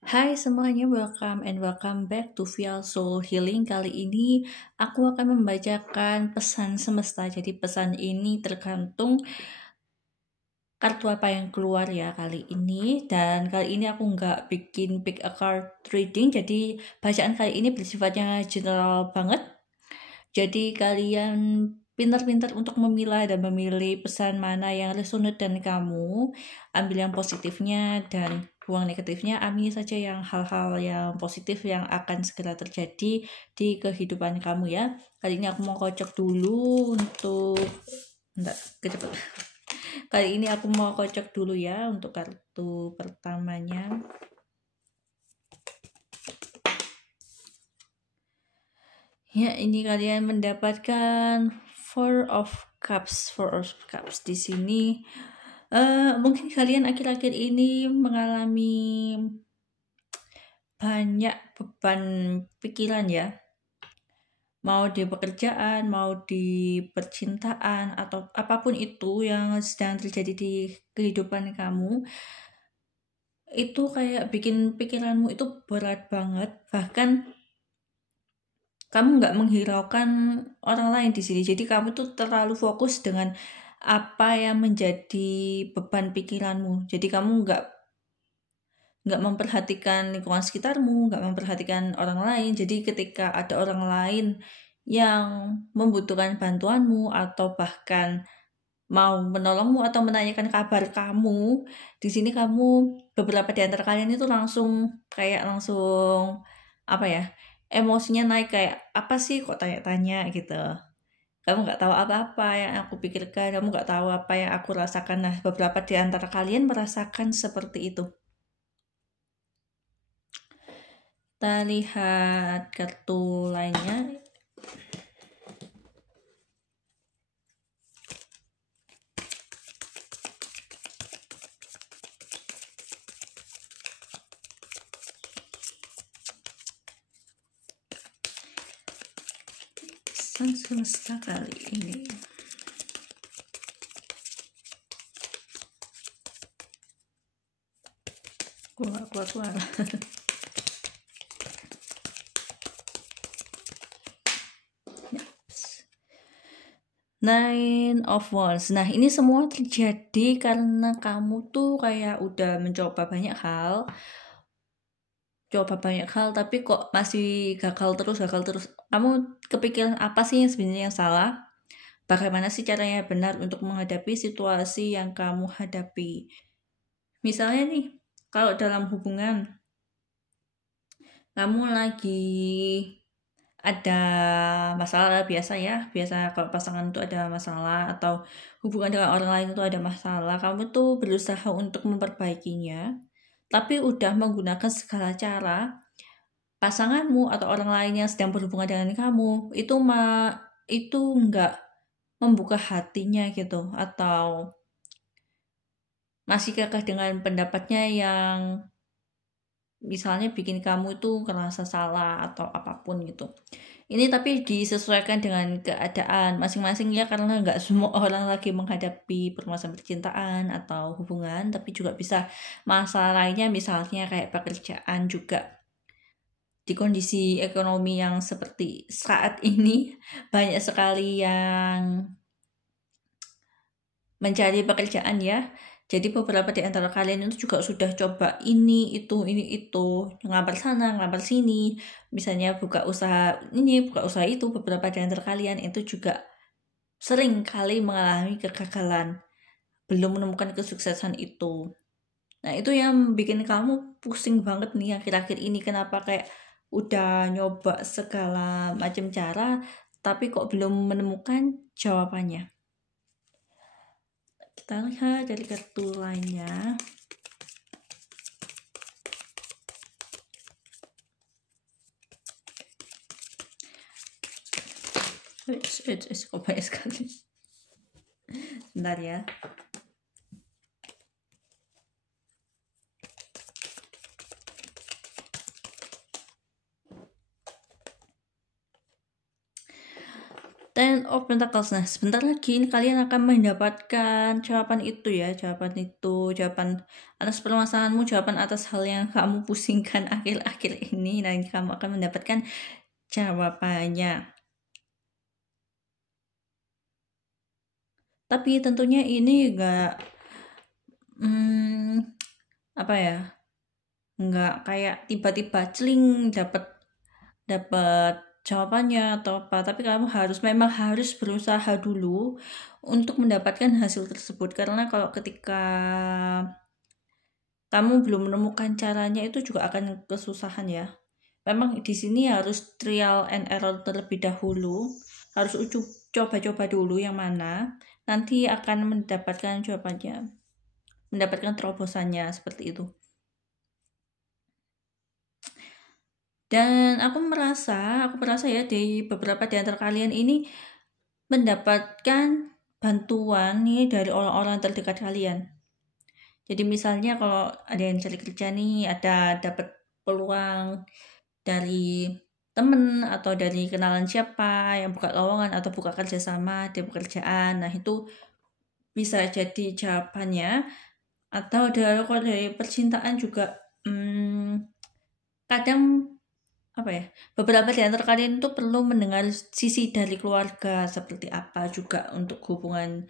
Hai semuanya, welcome and welcome back to Vial Soul Healing. Kali ini aku akan membacakan pesan semesta. Jadi pesan ini tergantung kartu apa yang keluar ya kali ini. Dan kali ini aku nggak bikin pick a card reading. Jadi bacaan kali ini bersifatnya general banget. Jadi kalian pintar-pintar untuk memilah dan memilih pesan mana yang resonate dan kamu ambil yang positifnya dan buang negatifnya. Ambil saja yang hal-hal yang positif yang akan segera terjadi di kehidupan kamu ya. Kali ini aku mau kocok dulu untuk enggak kecepet. Kali ini aku mau kocok dulu ya untuk kartu pertamanya. Ya, ini kalian mendapatkan Four of Cups. Di sini mungkin kalian akhir-akhir ini mengalami banyak beban pikiran ya. Mau di pekerjaan, mau di percintaan, atau apapun itu yang sedang terjadi di kehidupan kamu, itu kayak bikin pikiranmu itu berat banget. Bahkan kamu nggak menghiraukan orang lain di sini. Jadi kamu tuh terlalu fokus dengan apa yang menjadi beban pikiranmu. Jadi kamu nggak memperhatikan lingkungan sekitarmu, nggak memperhatikan orang lain. Jadi ketika ada orang lain yang membutuhkan bantuanmu atau bahkan mau menolongmu atau menanyakan kabar kamu, di sini kamu beberapa di antara kalian itu langsung apa ya, emosinya naik kayak apa sih kok tanya-tanya gitu. Kamu nggak tahu apa-apa yang aku pikirkan, kamu nggak tahu apa yang aku rasakan. Nah, beberapa di antara kalian merasakan seperti itu. Kita lihat kartu lainnya. Pesan semesta kali ini. Keluar. Nine of Wands. Nah, ini semua terjadi karena kamu tuh kayak udah mencoba banyak hal. Tapi kok masih gagal terus. Kamu kepikiran apa sih yang sebenarnya yang salah? Bagaimana sih caranya benar untuk menghadapi situasi yang kamu hadapi? Misalnya nih, kalau dalam hubungan, kamu lagi ada masalah biasa kalau pasangan itu ada masalah atau hubungan dengan orang lain itu ada masalah, kamu tuh berusaha untuk memperbaikinya tapi udah menggunakan segala cara. Pasanganmu atau orang lain yang sedang berhubungan dengan kamu itu nggak membuka hatinya gitu, atau masih kekeh dengan pendapatnya yang misalnya bikin kamu itu ngerasa salah atau apapun gitu. Ini tapi disesuaikan dengan keadaan masing-masing ya, karena nggak semua orang lagi menghadapi permasalahan percintaan atau hubungan, tapi juga bisa masalah lainnya, misalnya kayak pekerjaan juga. Di kondisi ekonomi yang seperti saat ini, banyak sekali yang mencari pekerjaan ya. Jadi beberapa di antara kalian itu juga sudah coba ini itu, ngelamar sana, ngelamar sini. Misalnya buka usaha ini, buka usaha itu. Beberapa di antara kalian itu juga sering kali mengalami kegagalan, belum menemukan kesuksesan itu. Nah, itu yang bikin kamu pusing banget nih akhir-akhir ini. Kenapa kayak udah nyoba segala macam cara, tapi kok belum menemukan jawabannya. Kita lihat dari kartu lainnya. Kok banyak sekali. Bentar ya. Ten of Pentacles. Nah, sebentar lagi ini kalian akan mendapatkan jawaban itu ya, jawaban atas permasalahanmu, jawaban atas hal yang kamu pusingkan akhir-akhir ini. Nah, ini kamu akan mendapatkan jawabannya. Tapi tentunya ini enggak apa ya? Enggak kayak tiba-tiba celing dapat jawabannya atau apa, tapi kamu memang harus berusaha dulu untuk mendapatkan hasil tersebut, karena kalau ketika kamu belum menemukan caranya itu juga akan kesusahan ya. Memang di sini harus trial and error terlebih dahulu, harus coba-coba dulu yang mana nanti akan mendapatkan jawabannya, mendapatkan terobosannya seperti itu. Dan aku merasa ya di beberapa di antara kalian ini mendapatkan bantuan nih dari orang-orang terdekat kalian. Jadi misalnya kalau ada yang cari kerja nih, ada dapat peluang dari temen atau dari kenalan siapa yang buka lowongan atau buka kerjasama di pekerjaan, nah itu bisa jadi jawabannya. Atau dari percintaan juga, kadang apa ya, beberapa di antara kalian itu perlu mendengar sisi dari keluarga seperti apa juga untuk hubungan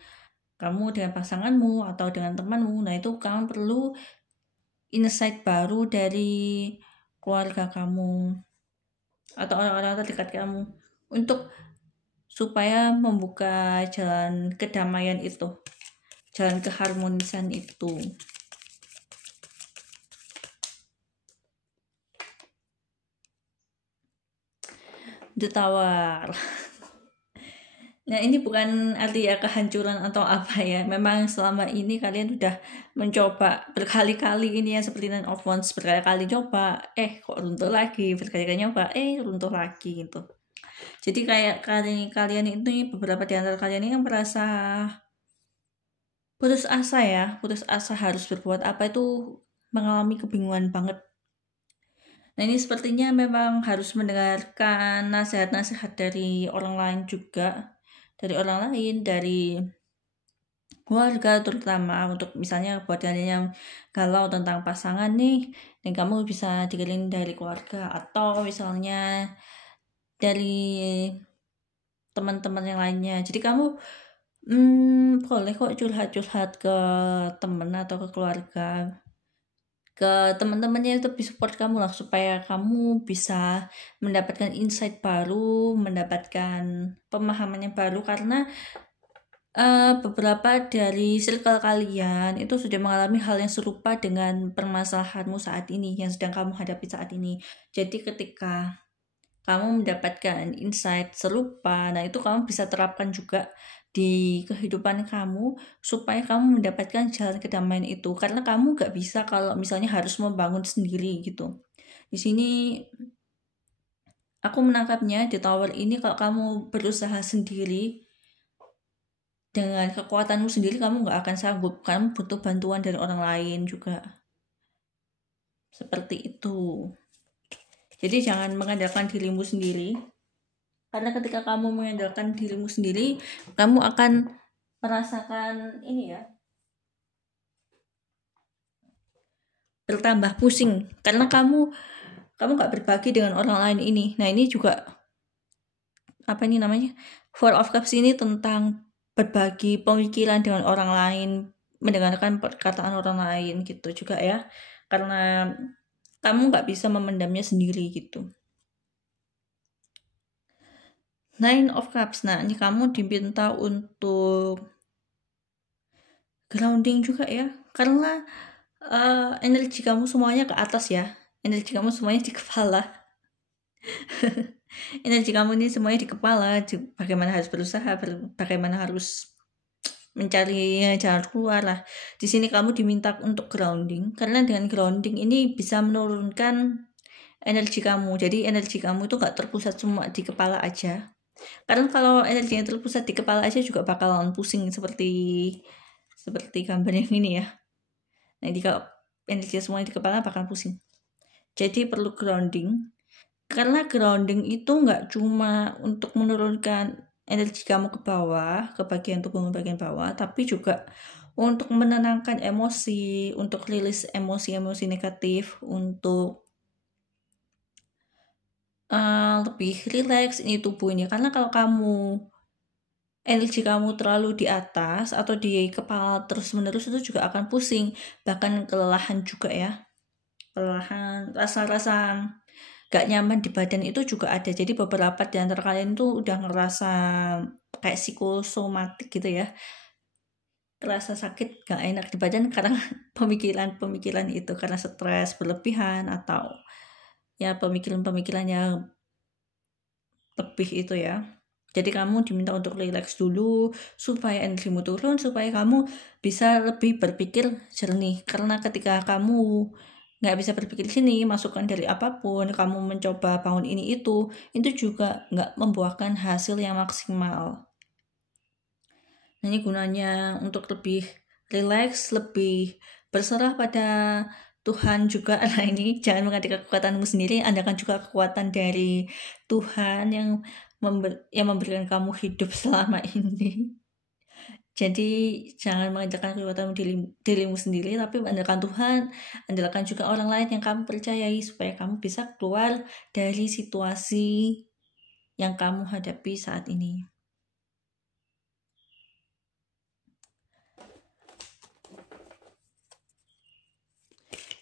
kamu dengan pasanganmu atau dengan temanmu. Nah itu kamu perlu insight baru dari keluarga kamu atau orang-orang terdekat kamu untuk supaya membuka jalan kedamaian itu, jalan keharmonisan itu. The Tower. Nah ini bukan artinya kehancuran atau apa ya, memang selama ini kalian udah mencoba berkali-kali ini ya, seperti Nine of Wands, berkali-kali coba kok runtuh lagi, berkali-kali nyoba runtuh lagi gitu. Jadi kayak kalian itu, beberapa di antara kalian ini yang merasa putus asa harus berbuat apa, itu mengalami kebingungan banget. Nah ini sepertinya memang harus mendengarkan nasihat-nasihat dari orang lain juga, dari keluarga terutama, untuk misalnya buat kalian yang galau tentang pasangan nih, dan kamu bisa dikelilingi dari keluarga, atau misalnya dari teman-teman yang lainnya. Jadi kamu boleh kok curhat-curhat ke teman atau ke keluarga, ke teman-temannya, itu support kamu lah, supaya kamu bisa mendapatkan insight baru, mendapatkan pemahamannya baru, karena beberapa dari circle kalian itu sudah mengalami hal yang serupa dengan permasalahanmu saat ini, yang sedang kamu hadapi saat ini. Jadi ketika kamu mendapatkan insight serupa, nah itu kamu bisa terapkan juga di kehidupan kamu supaya kamu mendapatkan jalan kedamaian itu, karena kamu gak bisa kalau misalnya harus membangun sendiri gitu. Di sini aku menangkapnya di Tower ini, kalau kamu berusaha sendiri dengan kekuatanmu sendiri, kamu gak akan sanggup, kamu butuh bantuan dari orang lain juga, seperti itu. Jadi jangan mengandalkan dirimu sendiri, karena ketika kamu mengandalkan dirimu sendiri, kamu akan merasakan ini ya, bertambah pusing, karena kamu gak berbagi dengan orang lain ini. Nah ini juga apa ini namanya, Four of Cups ini tentang berbagi pemikiran dengan orang lain, mendengarkan perkataan orang lain gitu juga ya, karena kamu gak bisa memendamnya sendiri gitu. Nine of Cups. Nah ini kamu diminta untuk grounding juga ya, karena energi kamu semuanya ke atas ya, energi kamu semuanya di kepala. Energi kamu ini semuanya di kepala, bagaimana harus berusaha, bagaimana harus mencari jalan keluar lah. Di sini kamu diminta untuk grounding, karena dengan grounding ini bisa menurunkan energi kamu. Jadi energi kamu itu gak terpusat cuma di kepala aja, karena kalau energinya terpusat di kepala aja juga bakalan pusing, seperti gambar yang ini ya. Nah jadi kalau energi semuanya di kepala bakal pusing. Jadi perlu grounding, karena grounding itu nggak cuma untuk menurunkan energi kamu ke bawah, ke bagian tubuhmu bagian bawah, tapi juga untuk menenangkan emosi, untuk rilis emosi-emosi negatif, untuk lebih rileks ini tubuh ini. Karena kalau energi kamu terlalu di atas atau di kepala terus-menerus, itu juga akan pusing, bahkan kelelahan juga ya. Kelelahan, rasa-rasa gak nyaman di badan itu juga ada. Jadi beberapa di antara kalian tuh udah ngerasa kayak psikosomatik gitu ya, rasa sakit gak enak di badan karena pemikiran-pemikiran itu, karena stres berlebihan atau ya pemikiran-pemikiran yang lebih itu ya. Jadi kamu diminta untuk relax dulu supaya energimu turun, supaya kamu bisa lebih berpikir jernih. Karena ketika kamu nggak bisa berpikir di sini, masukan dari apapun, kamu mencoba bangun ini itu juga nggak membuahkan hasil yang maksimal. Nah, ini gunanya untuk lebih relax, lebih berserah pada Tuhan juga. Nah, ini jangan mengandalkan kekuatanmu sendiri, andalkan juga kekuatan dari Tuhan yang memberikan kamu hidup selama ini. Jadi jangan mengandalkan kekuatanmu dirimu sendiri, tapi andalkan Tuhan, andalkan juga orang lain yang kamu percayai supaya kamu bisa keluar dari situasi yang kamu hadapi saat ini.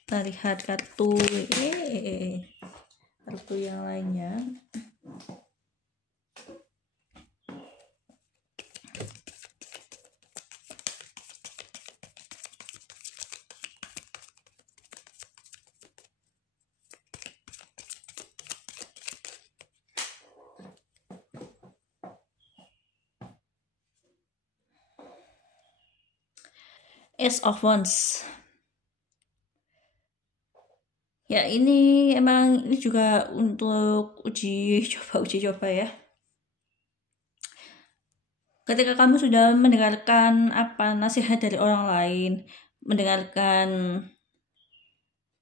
Kita lihat kartu yang lainnya. Ace of Wands. Ya, ini emang ini juga untuk uji coba ya. Ketika kamu sudah mendengarkan nasihat dari orang lain, mendengarkan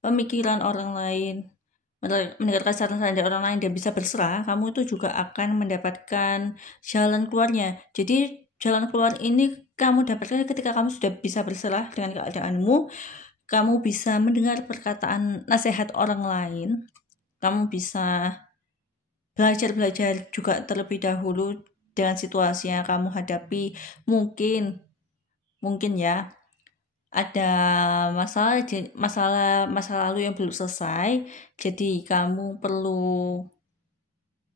pemikiran orang lain, mendengarkan saran-saran dari orang lain dan bisa berserah, kamu itu juga akan mendapatkan jalan keluarnya. Jadi jalan keluar ini kamu dapatkan ketika kamu sudah bisa berserah dengan keadaanmu. Kamu bisa mendengar perkataan nasihat orang lain, kamu bisa belajar juga terlebih dahulu dengan situasi yang kamu hadapi. Mungkin ya ada masa lalu yang belum selesai, jadi kamu perlu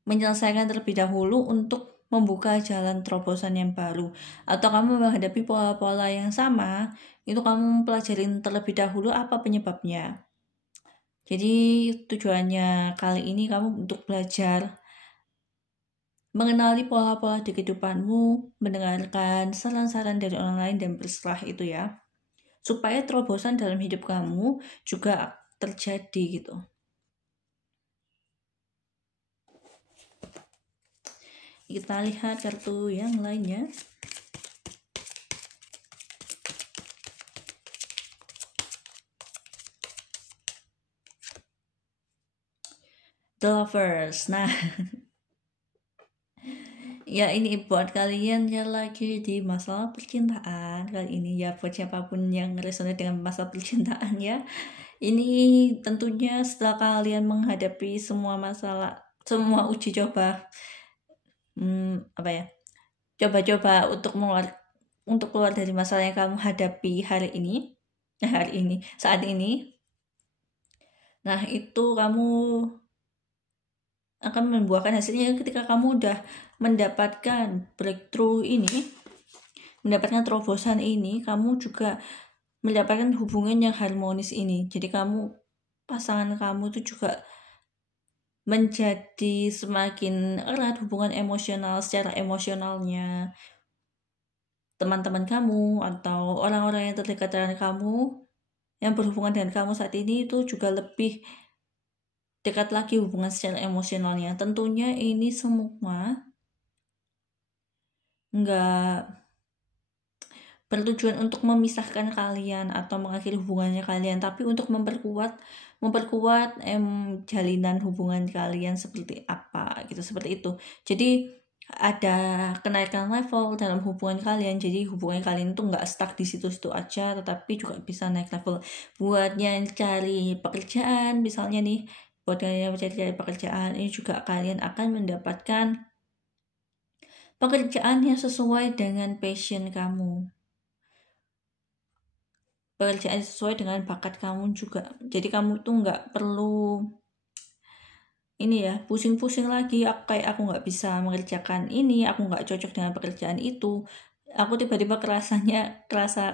menyelesaikan terlebih dahulu untuk membuka jalan terobosan yang baru. Atau kamu menghadapi pola-pola yang sama, itu kamu pelajarin terlebih dahulu apa penyebabnya. Jadi tujuannya kali ini kamu untuk belajar mengenali pola-pola di kehidupanmu, mendengarkan saran-saran dari orang lain dan berserah itu ya, supaya terobosan dalam hidup kamu juga terjadi gitu. Kita lihat kartu yang lainnya. The Lovers. Nah, ya ini buat kalian yang lagi di masalah percintaan kali ini ya, buat siapapun yang resonate dengan masalah percintaan ya. Ini tentunya setelah kalian menghadapi semua masalah, semua uji coba, coba-coba untuk keluar dari masalah yang kamu hadapi saat ini. Nah, itu kamu akan membuahkan hasilnya ketika kamu udah mendapatkan breakthrough ini, mendapatkan terobosan ini, kamu juga mendapatkan hubungan yang harmonis ini. Jadi pasangan kamu itu juga menjadi semakin erat hubungan emosional, secara emosionalnya. Teman-teman kamu atau orang-orang yang terdekat dengan kamu yang berhubungan dengan kamu saat ini itu juga lebih dekat lagi hubungan secara emosionalnya. Tentunya ini semua nggak bertujuan untuk memisahkan kalian atau mengakhiri hubungannya kalian, tapi untuk memperkuat jalinan hubungan kalian seperti apa gitu, seperti itu. Jadi ada kenaikan level dalam hubungan kalian. Jadi hubungan kalian itu nggak stuck di situ-situ aja, tetapi juga bisa naik level. Buat yang cari pekerjaan misalnya nih, buat kalian yang cari pekerjaan, ini juga kalian akan mendapatkan pekerjaan yang sesuai dengan passion kamu, pekerjaan sesuai dengan bakat kamu juga. Jadi kamu tuh nggak perlu ini ya, pusing-pusing lagi, aku nggak bisa mengerjakan ini, aku nggak cocok dengan pekerjaan itu. Aku tiba-tiba kerasa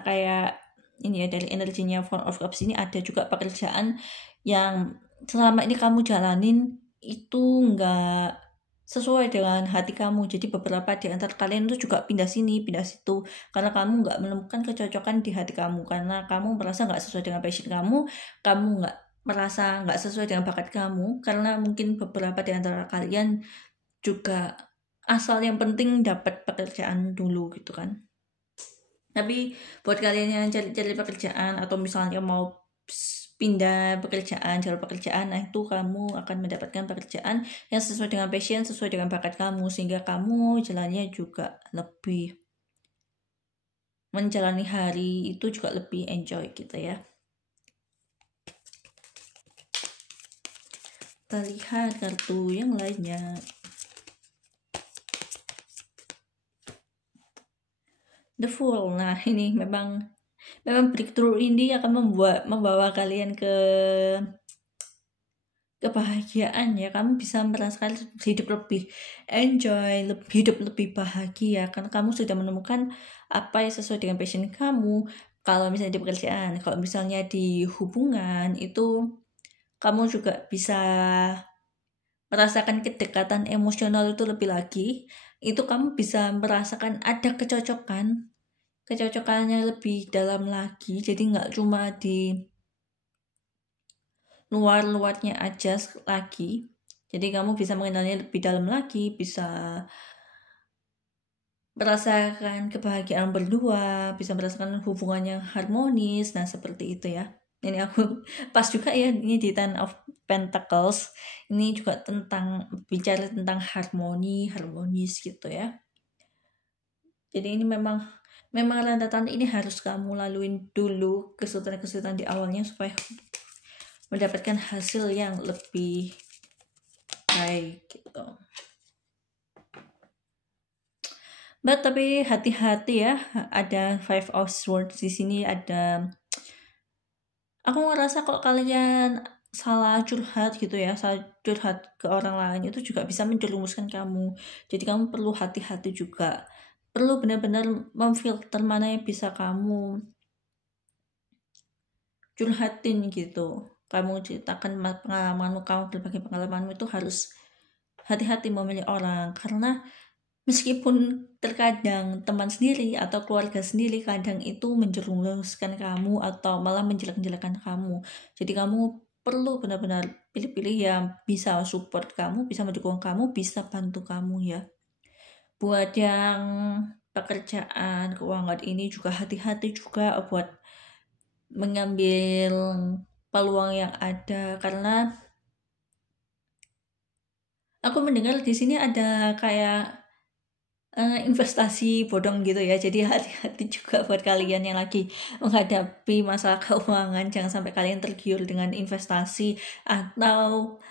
kayak ini ya, dari energinya Four of Cups ini ada juga pekerjaan yang selama ini kamu jalanin itu nggak sesuai dengan hati kamu. Jadi beberapa di antara kalian itu juga pindah sini, pindah situ, karena kamu nggak menemukan kecocokan di hati kamu, karena kamu merasa nggak sesuai dengan passion kamu nggak merasa nggak sesuai dengan bakat kamu, karena mungkin beberapa di antara kalian juga asal yang penting dapat pekerjaan dulu gitu kan. Tapi buat kalian yang cari pekerjaan atau misalnya mau pindah pekerjaan, jalur pekerjaan, nah itu kamu akan mendapatkan pekerjaan yang sesuai dengan passion, sesuai dengan bakat kamu, sehingga kamu jalannya juga lebih, menjalani hari itu juga lebih enjoy gitu ya. Kita lihat kartu yang lainnya. The Fool. Nah, ini memang breakthrough ini akan membawa kalian ke kebahagiaan ya. Kamu bisa merasakan hidup lebih enjoy, hidup lebih bahagia karena kamu sudah menemukan apa yang sesuai dengan passion kamu. Kalau misalnya di pekerjaan, kalau misalnya di hubungan itu kamu juga bisa merasakan kedekatan emosional itu lebih lagi. Itu kamu bisa merasakan ada kecocokannya lebih dalam lagi. Jadi nggak cuma di luar-luarnya aja lagi. Jadi kamu bisa mengenalnya lebih dalam lagi, bisa merasakan kebahagiaan berdua, bisa merasakan hubungan yang harmonis. Nah, seperti itu ya. Ini aku pas juga ya, ini di Ten of Pentacles. Ini juga bicara tentang harmonis gitu ya. Jadi ini memang tanda-tanda ini harus kamu laluin dulu kesulitan-kesulitan di awalnya supaya mendapatkan hasil yang lebih baik gitu. Tapi hati-hati ya, ada Five of Swords di sini. Aku ngerasa kalau kalian salah curhat gitu ya, salah curhat ke orang lain itu juga bisa menjerumuskan kamu. Jadi kamu perlu hati-hati juga, perlu benar-benar memfilter mana yang bisa kamu curhatin gitu. Kamu ceritakan pengalamanmu, kamu berbagi pengalamanmu, itu harus hati-hati memilih orang, karena meskipun terkadang teman sendiri atau keluarga sendiri kadang itu menjerumuskan kamu atau malah menjelek-jelekan kamu. Jadi kamu perlu benar-benar pilih-pilih yang bisa support kamu, bisa mendukung kamu, bisa bantu kamu ya. Buat yang pekerjaan, keuangan ini juga hati-hati juga buat mengambil peluang yang ada, karena aku mendengar di sini ada kayak investasi bodong gitu ya. Jadi hati-hati juga buat kalian yang lagi menghadapi masalah keuangan. Jangan sampai kalian tergiur dengan investasi atau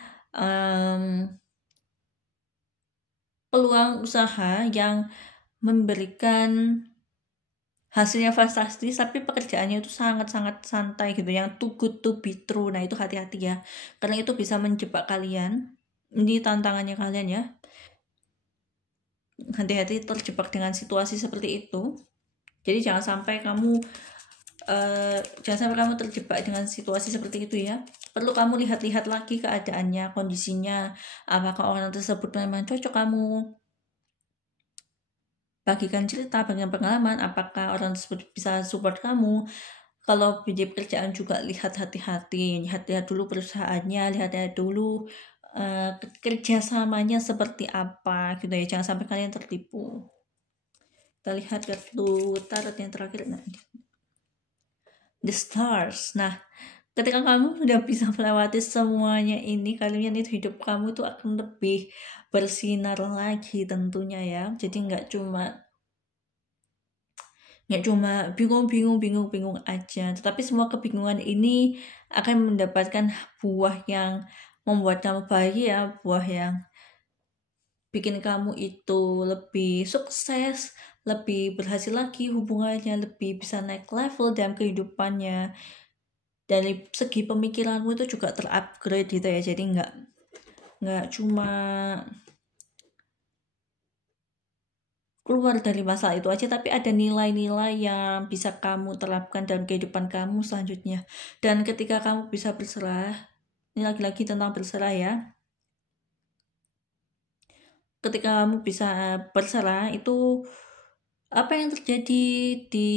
peluang usaha yang memberikan hasilnya fantastis tapi pekerjaannya itu sangat-sangat santai gitu, yang too good to be true. Nah itu hati-hati ya, karena itu bisa menjebak kalian. Ini tantangannya kalian ya, hati-hati terjebak dengan situasi seperti itu. Jadi jangan sampai kamu terjebak dengan situasi seperti itu ya. Perlu kamu lihat-lihat lagi keadaannya, kondisinya, apakah orang tersebut memang cocok kamu bagikan cerita, bagikan pengalaman, apakah orang tersebut bisa support kamu. Kalau di pekerjaan juga lihat hati-hati dulu perusahaannya, lihat dulu kerjasamanya seperti apa gitu ya. Jangan sampai kalian tertipu. Kita lihat kartu tarot yang terakhir. Nah, The Stars. Nah, Ketika kamu sudah bisa melewati semuanya ini, kalian itu hidup kamu tuh akan lebih bersinar lagi tentunya ya. Jadi nggak cuma bingung aja, tetapi semua kebingungan ini akan mendapatkan buah yang membuat kamu bahagia, buah yang bikin kamu itu lebih sukses, lebih berhasil lagi hubungannya, lebih bisa naik level dalam kehidupannya. Dari segi pemikiranmu itu juga terupgrade gitu ya, jadi nggak cuma keluar dari masalah itu aja, tapi ada nilai-nilai yang bisa kamu terapkan dalam kehidupan kamu selanjutnya. Dan ketika kamu bisa berserah, ini lagi-lagi tentang berserah ya, ketika kamu bisa berserah itu apa yang terjadi di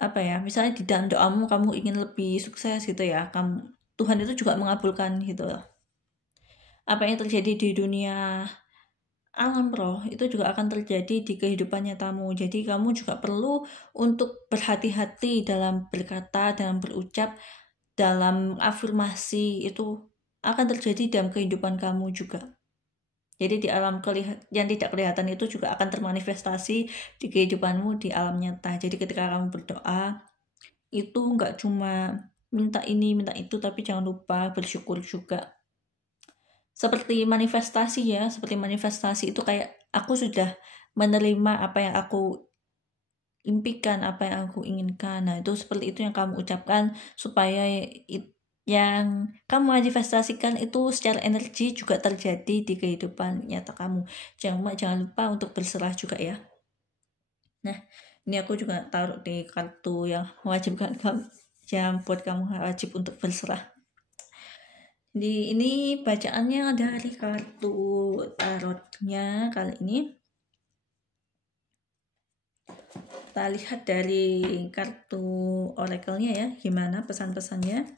apa ya, misalnya di dalam doamu kamu ingin lebih sukses gitu ya, Tuhan itu juga mengabulkan gitu. Apa yang terjadi di dunia alam roh itu juga akan terjadi di kehidupan nyatamu. Jadi kamu juga perlu untuk berhati-hati dalam berkata, dalam berucap, dalam afirmasi, itu akan terjadi dalam kehidupan kamu juga. Jadi di alam yang tidak kelihatan itu juga akan termanifestasi di kehidupanmu di alam nyata. Jadi ketika kamu berdoa, itu nggak cuma minta ini, minta itu, tapi jangan lupa bersyukur juga. Seperti manifestasi itu kayak aku sudah menerima apa yang aku impikan, apa yang aku inginkan. Nah, itu seperti itu yang kamu ucapkan supaya yang kamu manifestasikan itu secara energi juga terjadi di kehidupan nyata kamu. Jangan lupa untuk berserah juga ya. Nah, ini aku juga taruh di kartu yang mewajibkan kamu, yang buat kamu wajib untuk berserah. Ini bacaannya dari kartu tarotnya kali ini. Kita lihat dari kartu oracle-nya ya, gimana pesan-pesannya.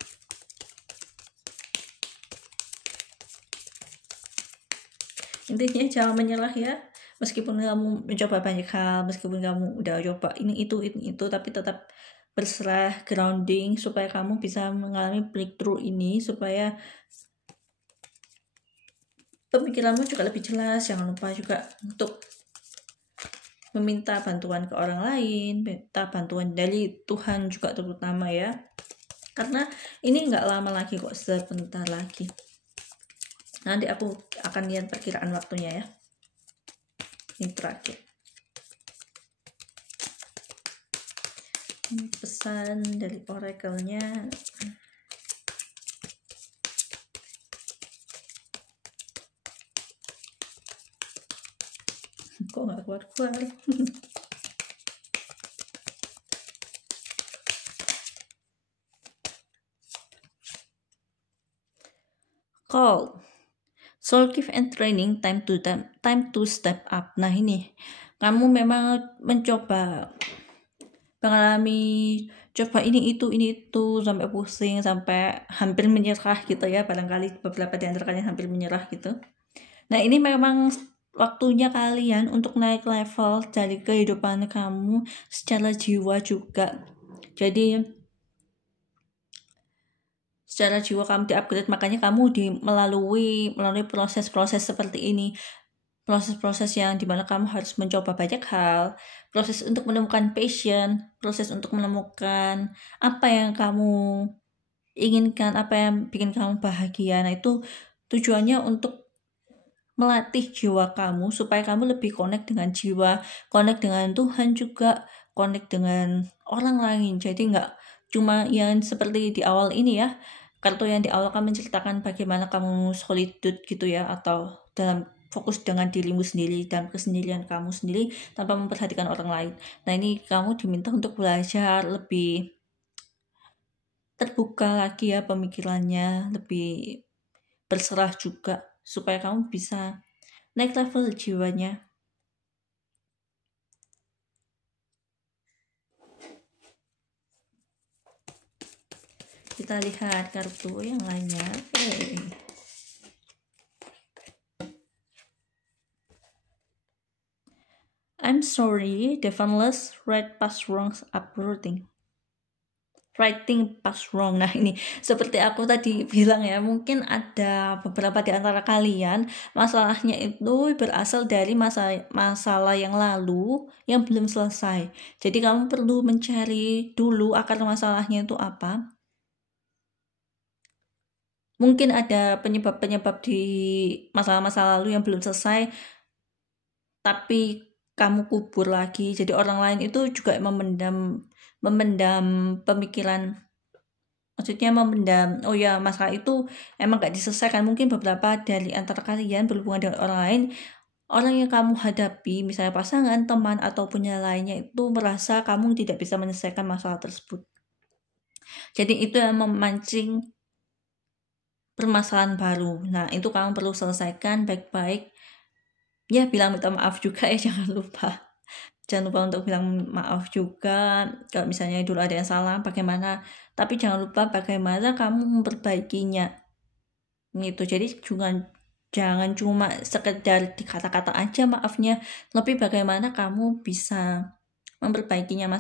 Intinya jangan menyerah ya. Meskipun kamu mencoba banyak hal, meskipun kamu udah coba ini itu, tapi tetap berserah, grounding supaya kamu bisa mengalami breakthrough ini, supaya pemikiranmu juga lebih jelas. Jangan lupa juga untuk meminta bantuan ke orang lain, minta bantuan dari Tuhan juga terutama ya, karena ini nggak lama lagi kok, sebentar lagi. Nanti aku akan lihat perkiraan waktunya ya. Ini terakhir. Ini pesan dari oracle-nya. Kok nggak keluar-keluar? Call. Soul gift and training, time to step up. Nah, ini kamu memang mencoba mengalami coba ini itu sampai pusing, sampai hampir menyerah gitu ya, barangkali beberapa di antara kalian hampir menyerah gitu. Nah, ini memang waktunya kalian untuk naik level dari kehidupan kamu secara jiwa juga. Jadi secara jiwa kamu di-upgrade, makanya kamu melalui proses-proses seperti ini, proses-proses yang dimana kamu harus mencoba banyak hal, proses untuk menemukan passion, proses untuk menemukan apa yang kamu inginkan, apa yang bikin kamu bahagia. Nah, itu tujuannya untuk melatih jiwa kamu supaya kamu lebih connect dengan jiwa, connect dengan Tuhan juga, connect dengan orang lain. Jadi nggak cuma yang seperti di awal ini ya, kartu yang di awal kan menceritakan bagaimana kamu solitude gitu ya, atau dalam fokus dengan dirimu sendiri dan kesendirian kamu sendiri tanpa memperhatikan orang lain. Nah, ini kamu diminta untuk belajar lebih terbuka lagi ya pemikirannya, lebih berserah juga supaya kamu bisa naik level jiwanya. Kita lihat kartu yang lainnya. I'm sorry, the funless red past wrongs uprooting. right thing pas wrong. Nah ini seperti aku tadi bilang ya, mungkin ada beberapa di antara kalian masalahnya itu berasal dari masalah yang lalu yang belum selesai. Jadi kamu perlu mencari dulu akar masalahnya itu apa. Mungkin ada penyebab-penyebab di masalah-masalah lalu yang belum selesai, tapi kamu kubur lagi. Jadi orang lain itu juga memendam pemikiran, maksudnya memendam, oh ya masalah itu emang gak diselesaikan. Mungkin beberapa dari antara kalian berhubungan dengan orang lain, orang yang kamu hadapi, misalnya pasangan, teman, ataupun yang lainnya itu merasa kamu tidak bisa menyelesaikan masalah tersebut. Jadi itu yang memancing permasalahan baru. Nah itu kamu perlu selesaikan baik-baik. Ya bilang minta maaf juga ya, jangan lupa untuk bilang maaf juga kalau misalnya dulu ada yang salah bagaimana, tapi jangan lupa bagaimana kamu memperbaikinya gitu. Jadi jangan cuma sekedar di kata-kata aja maafnya, lebih bagaimana kamu bisa memperbaikinya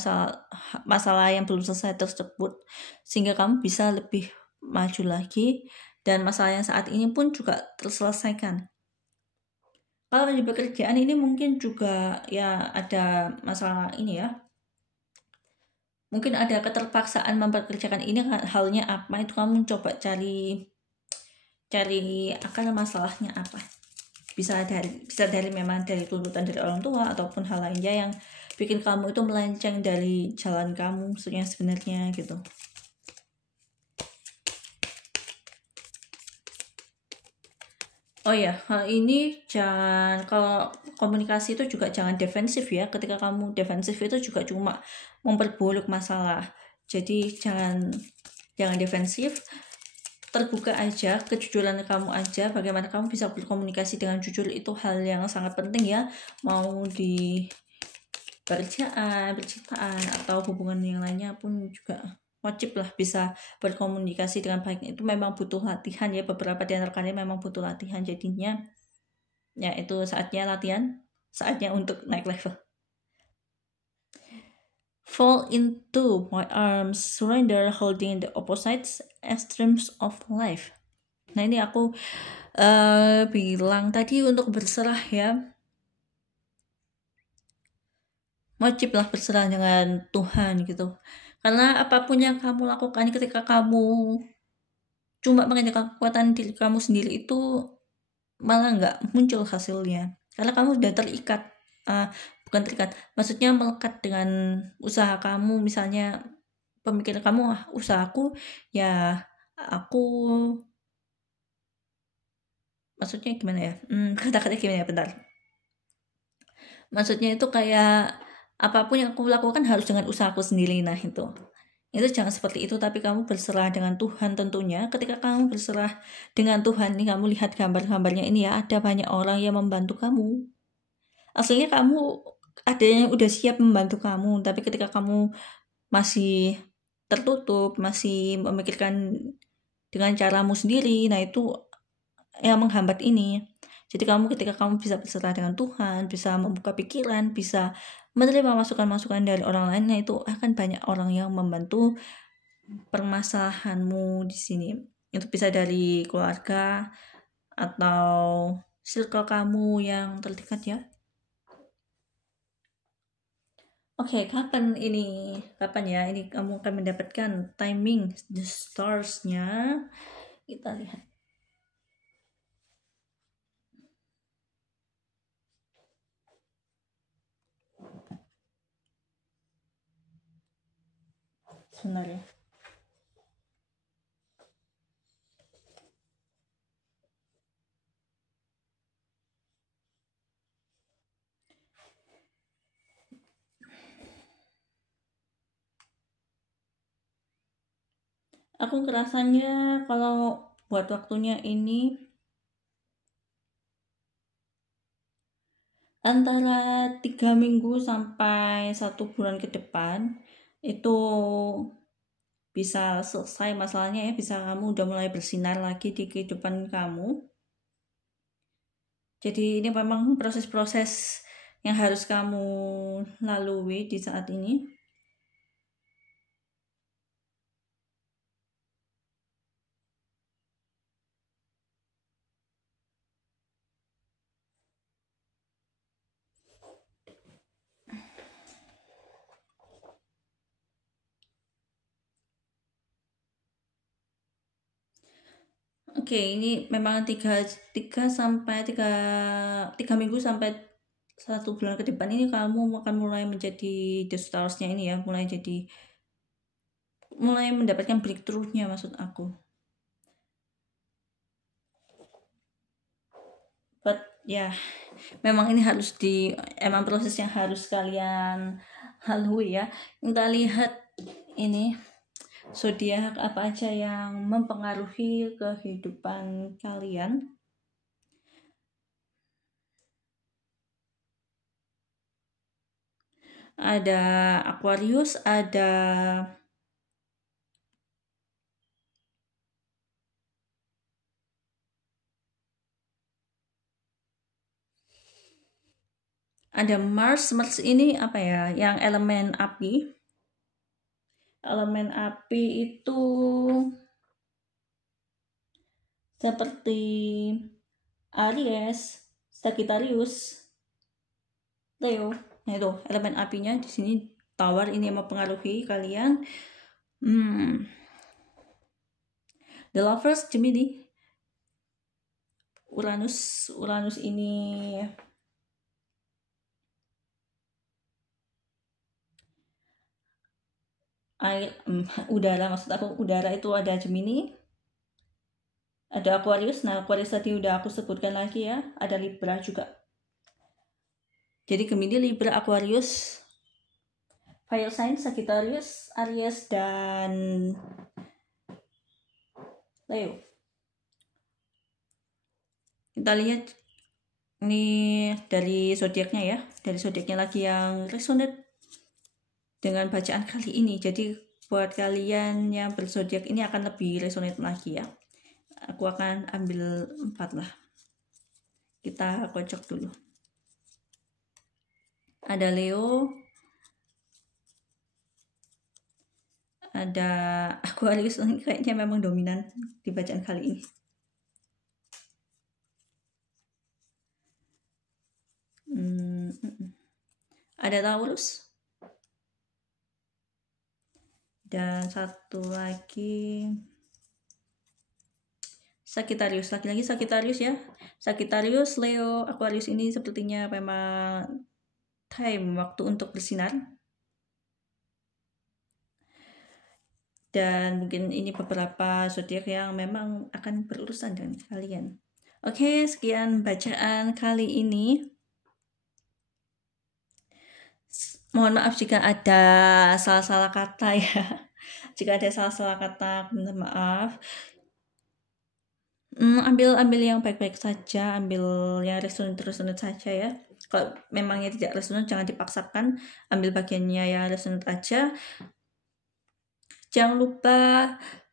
masalah yang belum selesai tersebut, sehingga kamu bisa lebih maju lagi dan masalah yang saat ini pun juga terselesaikan. Kalau di pekerjaan ini mungkin juga ya ada masalah ini ya, mungkin ada keterpaksaan mempekerjakan ini, halnya apa itu kamu coba cari akar masalahnya apa. Bisa dari memang dari tuntutan dari orang tua ataupun hal lainnya yang bikin kamu itu melenceng dari jalan kamu sebenarnya gitu. Oh ya, hal ini jangan, kalau komunikasi itu juga jangan defensif ya. Ketika kamu defensif itu juga cuma memperburuk masalah. Jadi jangan defensif, terbuka aja, kejujuran kamu aja, bagaimana kamu bisa berkomunikasi dengan jujur itu hal yang sangat penting ya. Mau di pekerjaan, percintaan, atau hubungan yang lainnya pun juga wajib lah bisa berkomunikasi dengan baik. Itu memang butuh latihan ya, beberapa di antara kalian memang butuh latihan, jadinya ya itu saatnya latihan, saatnya untuk naik level. Fall into my arms, surrender, holding the opposite extremes of life. Nah ini aku bilang tadi untuk berserah ya, wajiblah berserah dengan Tuhan gitu. Karena apapun yang kamu lakukan ketika kamu cuma mengandalkan kekuatan diri kamu sendiri itu malah nggak muncul hasilnya. Karena kamu sudah terikat, bukan terikat, maksudnya melekat dengan usaha kamu. Misalnya pemikiran kamu, usahaku ya aku, maksudnya gimana ya? Kata-kata gimana ya? Bentar. Maksudnya itu kayak apapun yang aku lakukan harus dengan usahaku sendiri. Nah itu jangan seperti itu, tapi kamu berserah dengan Tuhan tentunya. Ketika kamu berserah dengan Tuhan, nih kamu lihat gambar-gambarnya ini ya, ada banyak orang yang membantu kamu. Aslinya kamu ada yang udah siap membantu kamu, tapi ketika kamu masih tertutup, masih memikirkan dengan caramu sendiri, nah itu yang menghambat ini. Jadi ketika kamu bisa berserah dengan Tuhan, bisa membuka pikiran, bisa menerima masukan-masukan dari orang lain, nah itu akan banyak orang yang membantu permasalahanmu di sini. Itu bisa dari keluarga atau circle kamu yang terdekat ya. Oke, kapan ya ini kamu akan mendapatkan timing the stars-nya? Kita lihat. Sebentar ya. Aku kerasanya kalau buat waktunya ini antara 3 minggu sampai 1 bulan ke depan itu bisa selesai masalahnya ya, bisa kamu udah mulai bersinar lagi di kehidupan kamu. Jadi ini memang proses-proses yang harus kamu lalui di saat ini. Oke, ini memang 3 minggu sampai 1 bulan ke depan ini kamu akan mulai menjadi the stars-nya ini ya, mulai mendapatkan breakthrough-nya maksud aku. But ya, memang ini emang proses yang harus kalian lalui ya. Kita lihat ini zodiak apa aja yang mempengaruhi kehidupan kalian. Ada Aquarius, ada Mars ini apa ya, yang elemen api. Elemen api itu seperti Aries, Sagittarius, Leo. Nah itu elemen apinya di sini Tower ini mempengaruhi kalian. The Lovers Gemini, Uranus ini udara, maksud aku udara itu ada Gemini, ada Aquarius. Nah Aquarius tadi udah aku sebutkan lagi ya, ada Libra juga. Jadi Gemini, Libra, Aquarius, fire sign Sagittarius, Aries, dan Leo. Kita lihat ini dari zodiaknya ya, dari zodiaknya lagi yang resonate dengan bacaan kali ini. Jadi buat kalian yang berzodiak ini akan lebih resonate lagi ya. Aku akan ambil 4 lah. Kita kocok dulu. Ada Leo, ada Aquarius, kayaknya memang dominan di bacaan kali ini. Ada Taurus, dan satu lagi Sagittarius. Lagi-lagi Sagittarius ya. Sagittarius, Leo, Aquarius ini sepertinya memang waktu untuk bersinar. Dan mungkin ini beberapa zodiak yang memang akan berurusan dengan kalian. Oke, sekian bacaan kali ini. Mohon maaf jika ada salah-salah kata ya. Jika ada salah-salah kata, minta maaf. Ambil yang baik-baik saja, ambil yang resonate saja ya. Kalau memangnya tidak resonate, jangan dipaksakan, ambil bagiannya yang resonate aja. Jangan lupa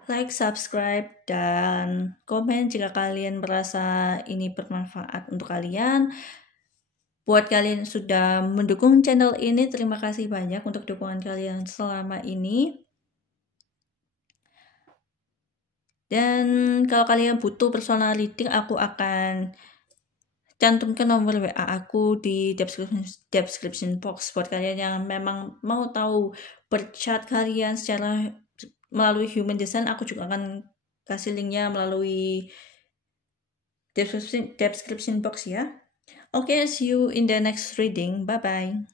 like, subscribe, dan komen jika kalian merasa ini bermanfaat untuk kalian. Buat kalian yang sudah mendukung channel ini, terima kasih banyak untuk dukungan kalian selama ini. Dan kalau kalian butuh personal reading, aku akan cantumkan nomor WA aku di description box. Buat kalian yang memang mau tahu berchat kalian secara melalui human design, aku juga akan kasih linknya melalui description box ya. Okay, see you in the next reading. Bye-bye.